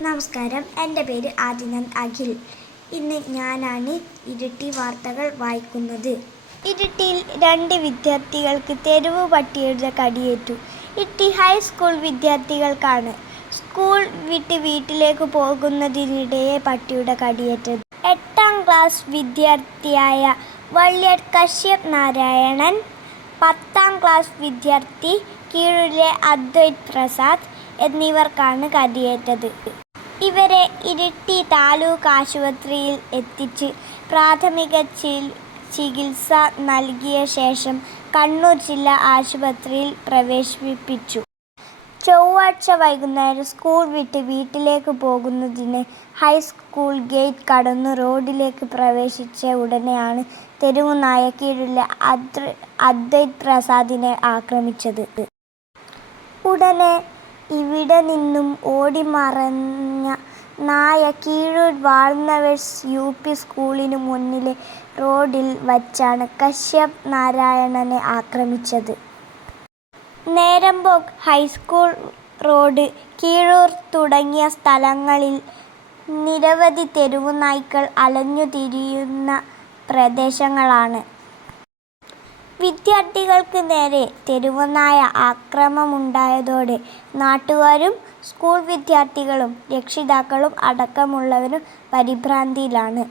നമസ്കാരം, എൻ്റെ പേര് ആദിനന്ദ് അഖിൽ. ഇന്ന് ഞാനാണ് ഇരിട്ടി വാർത്തകൾ വായിക്കുന്നത്. ഇരിട്ടിയിൽ 2 വിദ്യാർത്ഥികൾക്ക് തെരുവ് പട്ടിയുടെ കടിയേറ്റു. ഇരിട്ടി ഹൈസ്കൂൾ വിദ്യാർത്ഥികൾക്കാണ് സ്കൂൾ വിട്ട് വീട്ടിലേക്ക് പോകുന്നതിനിടെയെ പട്ടിയുടെ കടിയേറ്റത്. 8ാം ക്ലാസ് വിദ്യാർത്ഥിയായ വള്ളിയാർ കശ്യപ് നാരായണൻ, 10ാം ക്ലാസ് വിദ്യാർത്ഥി കീഴൂരിലെ അദ്വൈത് പ്രസാദ് എന്നിവർക്കാണ് കടിയേറ്റത്. ഇവരെ ഇരിട്ടി താലൂക്ക് ആശുപത്രിയിൽ എത്തിച്ച് പ്രാഥമിക ചികിത്സ നൽകിയ ശേഷം കണ്ണൂർ ജില്ലാ ആശുപത്രിയിൽ പ്രവേശിപ്പിച്ചു. ചൊവ്വാഴ്ച വൈകുന്നേരം സ്കൂൾ വിട്ട് വീട്ടിലേക്ക് പോകുന്നതിന് ഹൈസ്കൂൾ ഗേറ്റ് കടന്നു റോഡിലേക്ക് പ്രവേശിച്ച ഉടനെയാണ് തെരുവുനായ കീഴൂരിലെ അദ്വൈത് പ്രസാദിനെ ആക്രമിച്ചത്. ഉടനെ ഇവിടെ നിന്നും ഓടിമറഞ്ഞ നായ കീഴൂർ വാൾനവേഴ്സ് UP സ്കൂളിനു മുന്നിലെ റോഡിൽ വച്ചാണ് കശ്യപ് നാരായണനെ ആക്രമിച്ചത്. നേരമ്പോക്ക് ഹൈസ്കൂൾ റോഡ്, കീഴൂർ തുടങ്ങിയ സ്ഥലങ്ങളിൽ നിരവധി തെരുവുനായ്ക്കൾ അലഞ്ഞുതിരിയുന്ന പ്രദേശങ്ങളാണ്. വിദ്യാർത്ഥികൾക്ക് നേരെ തെരുവുനായ ആക്രമണമുണ്ടായതോടെ നാട്ടുകാരും സ്കൂൾ വിദ്യാർത്ഥികളും രക്ഷിതാക്കളും അടക്കമുള്ളവരും പരിഭ്രാന്തിയിലാണ്.